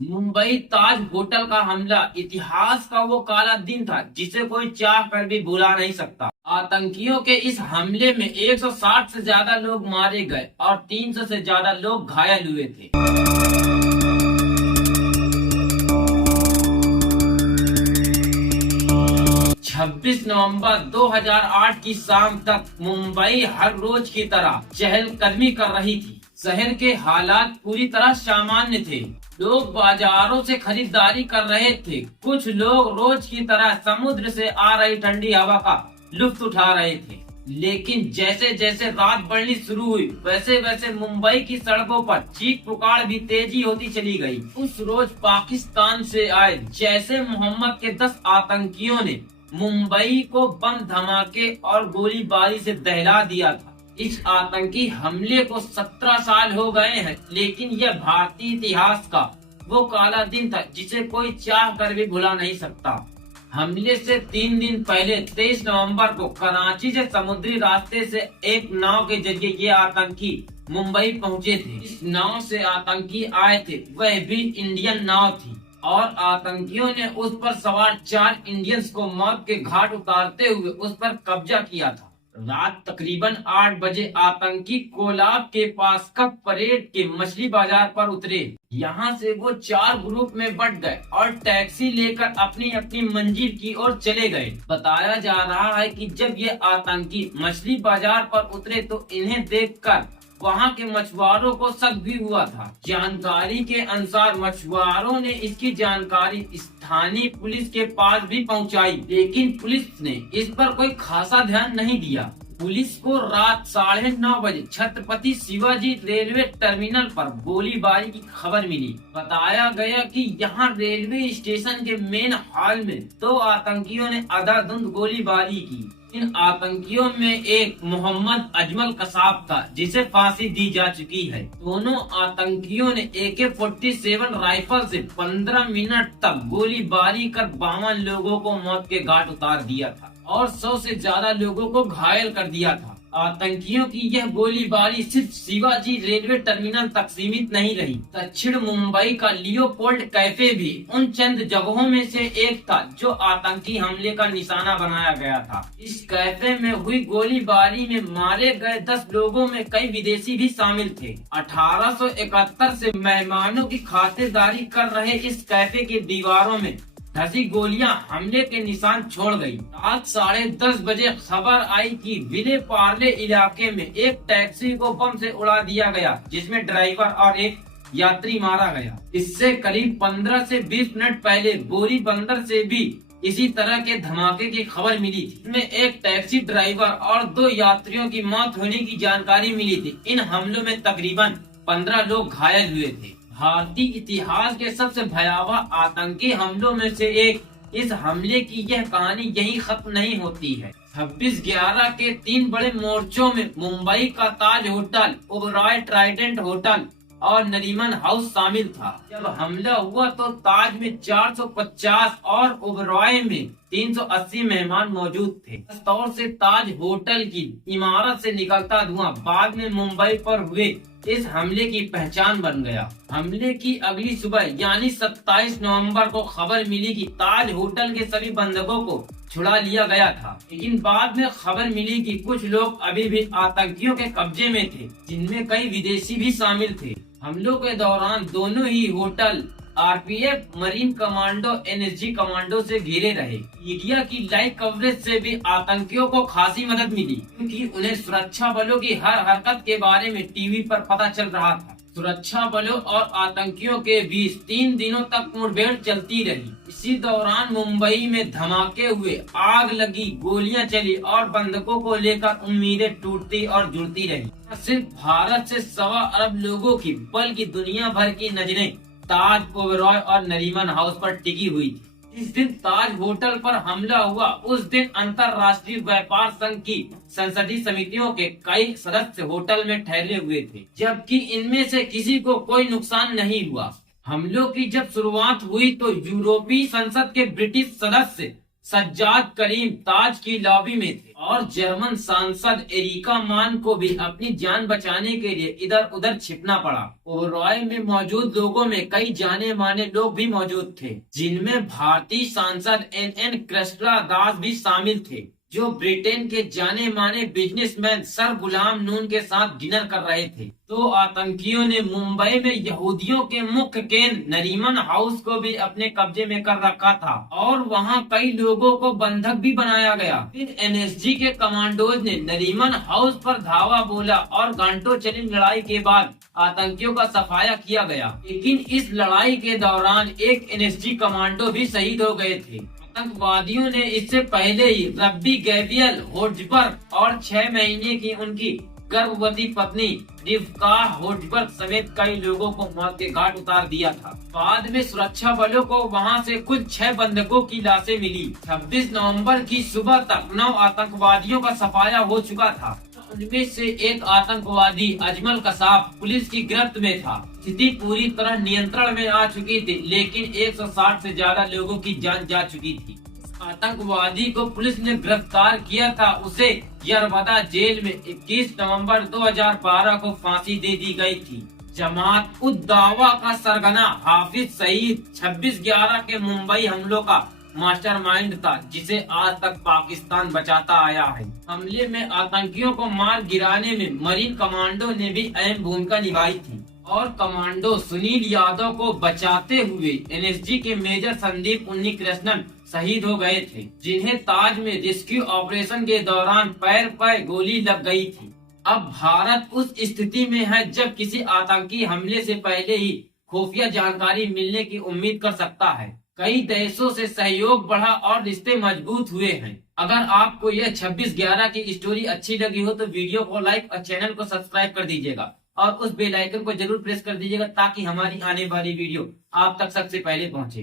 मुंबई ताज hotel का हमला इतिहास का वो काला दिन था जिसे कोई चाह कर भी भुला नहीं सकता। आतंकियों के इस हमले में 160 से ज्यादा लोग मारे गए और 300 से ज्यादा लोग घायल हुए थे। 26 नवंबर 2008 की शाम तक मुंबई हर रोज की तरह चहलकदमी कर रही थी। शहर के हालात पूरी तरह सामान्य थे। लोग बाजारों से खरीदारी कर रहे थे। कुछ लोग रोज की तरह समुद्र से आ रही ठंडी हवा का लुत्फ उठा रहे थे। लेकिन जैसे जैसे रात बढ़नी शुरू हुई वैसे वैसे मुंबई की सड़कों पर चीख पुकार भी तेजी होती चली गई। उस रोज पाकिस्तान से आए जैसे मोहम्मद के 10 आतंकियों ने मुंबई को बम धमाके और गोलीबारी से दहला दिया था। इस आतंकी हमले को 17 साल हो गए हैं, लेकिन यह भारतीय इतिहास का वो काला दिन था जिसे कोई चाह कर भी भुला नहीं सकता। हमले से 3 दिन पहले 23 नवंबर को कराची से समुद्री रास्ते से एक नाव के जरिए ये आतंकी मुंबई पहुंचे थे। इस नाव से आतंकी आए थे, वह भी इंडियन नाव थी और आतंकियों ने उस पर सवार 4 इंडियंस को मौत के घाट उतारते हुए उस पर कब्जा किया था। रात तकरीबन 8 बजे आतंकी कोलाब के पास कप परेड के मछली बाजार पर उतरे। यहाँ से वो 4 ग्रुप में बंट गए और टैक्सी लेकर अपनी अपनी मंजिल की ओर चले गए। बताया जा रहा है कि जब ये आतंकी मछली बाजार पर उतरे तो इन्हें देखकर वहाँ के मछुआरों को शक भी हुआ था। जानकारी के अनुसार मछुआरों ने इसकी जानकारी स्थानीय पुलिस के पास भी पहुँचाई, लेकिन पुलिस ने इस पर कोई खासा ध्यान नहीं दिया। पुलिस को रात 9:30 बजे छत्रपति शिवाजी रेलवे टर्मिनल पर गोलीबारी की खबर मिली। बताया गया कि यहाँ रेलवे स्टेशन के मेन हॉल में 2 आतंकियों ने अंधाधुंध गोलीबारी की। इन आतंकियों में एक मोहम्मद अजमल कसाब था जिसे फांसी दी जा चुकी है। दोनों आतंकियों ने AK-47 राइफल से 15 मिनट तक गोलीबारी कर 52 लोगों को मौत के घाट उतार दिया था और 100 से ज्यादा लोगों को घायल कर दिया था। आतंकियों की यह गोलीबारी सिर्फ शिवाजी रेलवे टर्मिनल तक सीमित नहीं रही। दक्षिण मुंबई का लियोपोल्ड कैफे भी उन चंद जगहों में से एक था जो आतंकी हमले का निशाना बनाया गया था। इस कैफे में हुई गोलीबारी में मारे गए 10 लोगों में कई विदेशी भी शामिल थे। 1871 से मेहमानों की खातिरदारी कर रहे इस कैफे की दीवारों में धसी गोलियां हमले के निशान छोड़ गई। रात 10:30 बजे खबर आई कि विले पार्ले इलाके में एक टैक्सी को बम से उड़ा दिया गया जिसमें ड्राइवर और एक यात्री मारा गया। इससे करीब 15 से 20 मिनट पहले बोरी बंदर से भी इसी तरह के धमाके की खबर मिली थी। इसमें एक टैक्सी ड्राइवर और 2 यात्रियों की मौत होने की जानकारी मिली थी। इन हमलों में तकरीबन 15 लोग घायल हुए थे। भारतीय इतिहास के सबसे भयावह आतंकी हमलों में से एक इस हमले की यह कहानी यहीं खत्म नहीं होती है। 26/11 के 3 बड़े मोर्चों में मुंबई का ताज होटल, ओबरॉय ट्राइडेंट होटल और नरीमन हाउस शामिल था। जब हमला हुआ तो ताज में 450 और ओबरॉय में 380 मेहमान मौजूद थे। खास तौर से ताज होटल की इमारत से निकलता धुआं बाद में मुंबई पर हुए इस हमले की पहचान बन गया। हमले की अगली सुबह यानी 27 नवंबर को खबर मिली कि ताज होटल के सभी बंधकों को छुड़ा लिया गया था, लेकिन बाद में खबर मिली कि कुछ लोग अभी भी आतंकियों के कब्जे में थे, जिनमें कई विदेशी भी शामिल थे। हमलों के दौरान दोनों ही hotel RPF, marine commando, NSG commando से घिरे रहे। मीडिया की लाइव कवरेज से भी आतंकियों को खासी मदद मिली, क्योंकि उन्हें सुरक्षा बलों की हर हरकत के बारे में टीवी पर पता चल रहा था। सुरक्षा बलों और आतंकियों के बीच 3 दिनों तक मुठभेड़ चलती रही। इसी दौरान मुंबई में धमाके हुए, आग लगी, गोलियां चली और बंधकों को लेकर उम्मीदें टूटती और जुड़ती रही। सिर्फ भारत से 1.25 अरब लोगों की बल्कि दुनिया भर की नजरें ताज, ओबरॉय और नरीमन हाउस पर टिकी हुई थी। जिस दिन ताज होटल पर हमला हुआ उस दिन अंतर्राष्ट्रीय व्यापार संघ की संसदीय समितियों के कई सदस्य होटल में ठहरे हुए थे, जबकि इनमें से किसी को कोई नुकसान नहीं हुआ। हमलों की जब शुरुआत हुई तो यूरोपीय संसद के ब्रिटिश सदस्य सज्जाद करीम ताज की लॉबी में थे और जर्मन सांसद एरिका मान को भी अपनी जान बचाने के लिए इधर उधर छिपना पड़ा। ओबरॉय में मौजूद लोगों में कई जाने माने लोग भी मौजूद थे, जिनमें भारतीय सांसद NN कृष्णा दास भी शामिल थे, जो ब्रिटेन के जाने माने बिजनेसमैन सर गुलाम नून के साथ डिनर कर रहे थे। तो आतंकियों ने मुंबई में यहूदियों के मुख्य केंद्र नरीमन हाउस को भी अपने कब्जे में कर रखा था और वहां कई लोगों को बंधक भी बनाया गया। फिर NSG के कमांडोज ने नरीमन हाउस पर धावा बोला और घंटों चली लड़ाई के बाद आतंकियों का सफाया किया गया। लेकिन इस लड़ाई के दौरान एक NSG कमांडो भी शहीद हो गए थे। आतंकवादियों ने इससे पहले ही रब्बी गैब्रियल होजबर्ग और 6 महीने की उनकी गर्भवती पत्नी रिवका होजबर्ग समेत कई लोगों को मौत के घाट उतार दिया था। बाद में सुरक्षा बलों को वहां से कुल 6 बंधकों की लाशें मिली। 26 नवंबर की सुबह तक 9 आतंकवादियों का सफाया हो चुका था। उनमें से एक आतंकवादी अजमल कसाब पुलिस की गिरफ्त में था। स्थिति पूरी तरह नियंत्रण में आ चुकी थी, लेकिन 160 से ज्यादा लोगों की जान जा चुकी थी। आतंकवादी को पुलिस ने गिरफ्तार किया था, उसे यरवदा जेल में 21 नवंबर 2012 को फांसी दे दी गई थी। जमात उद दावा का सरगना हाफिज सईद 26/11 के मुंबई हमलों का मास्टरमाइंड था, जिसे आज तक पाकिस्तान बचाता आया है। हमले में आतंकियों को मार गिराने में मरीन कमांडो ने भी अहम भूमिका निभाई थी और कमांडो सुनील यादव को बचाते हुए NSG के मेजर संदीप उन्नीकृष्णन शहीद हो गए थे, जिन्हें ताज में रेस्क्यू ऑपरेशन के दौरान पैर पर गोली लग गई थी। अब भारत उस स्थिति में है जब किसी आतंकी हमले से पहले ही खुफिया जानकारी मिलने की उम्मीद कर सकता है। कई देशों से सहयोग बढ़ा और रिश्ते मजबूत हुए हैं। अगर आपको यह 26/11 की स्टोरी अच्छी लगी हो तो वीडियो को लाइक और चैनल को सब्सक्राइब कर दीजिएगा और उस बेल आइकन को जरूर प्रेस कर दीजिएगा ताकि हमारी आने वाली वीडियो आप तक सबसे पहले पहुंचे।